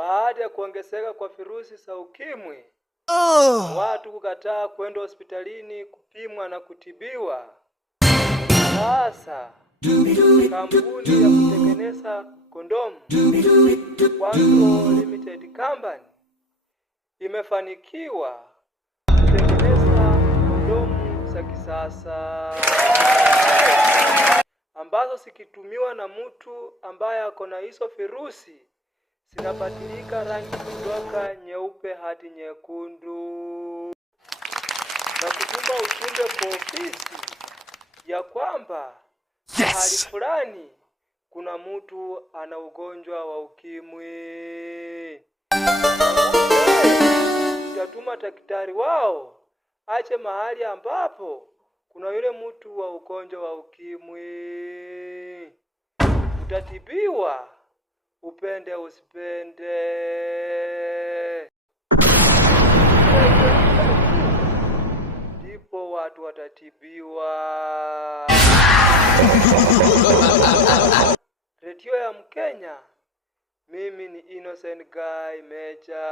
Baada ya kuongezeka kwa virusi za ukimwi, watu kukataa kwenda hospitalini kupimwa na kutibiwa. Sasa kampuni ya kutengeneza kondomu Quantro Limited Company imefanikiwa kutengeneza kondomu za kisasa ambazo zikitumiwa na mtu ambaye ako na hizo virusi zinabadilika rangi kutoka nyeupe hadi nyekundu, na kutuma ujumbe kwa ofisi ya kwamba mahali fulani kuna mtu ana ugonjwa wa ukimwi. Utatuma daktari wao aje mahali ambapo kuna yule mtu wa ugonjwa wa ukimwi. Utatibiwa upende usipende. Ndipo watu watatibiwa. Redio ya Mkenya, mimi ni Innocent Guy Meja.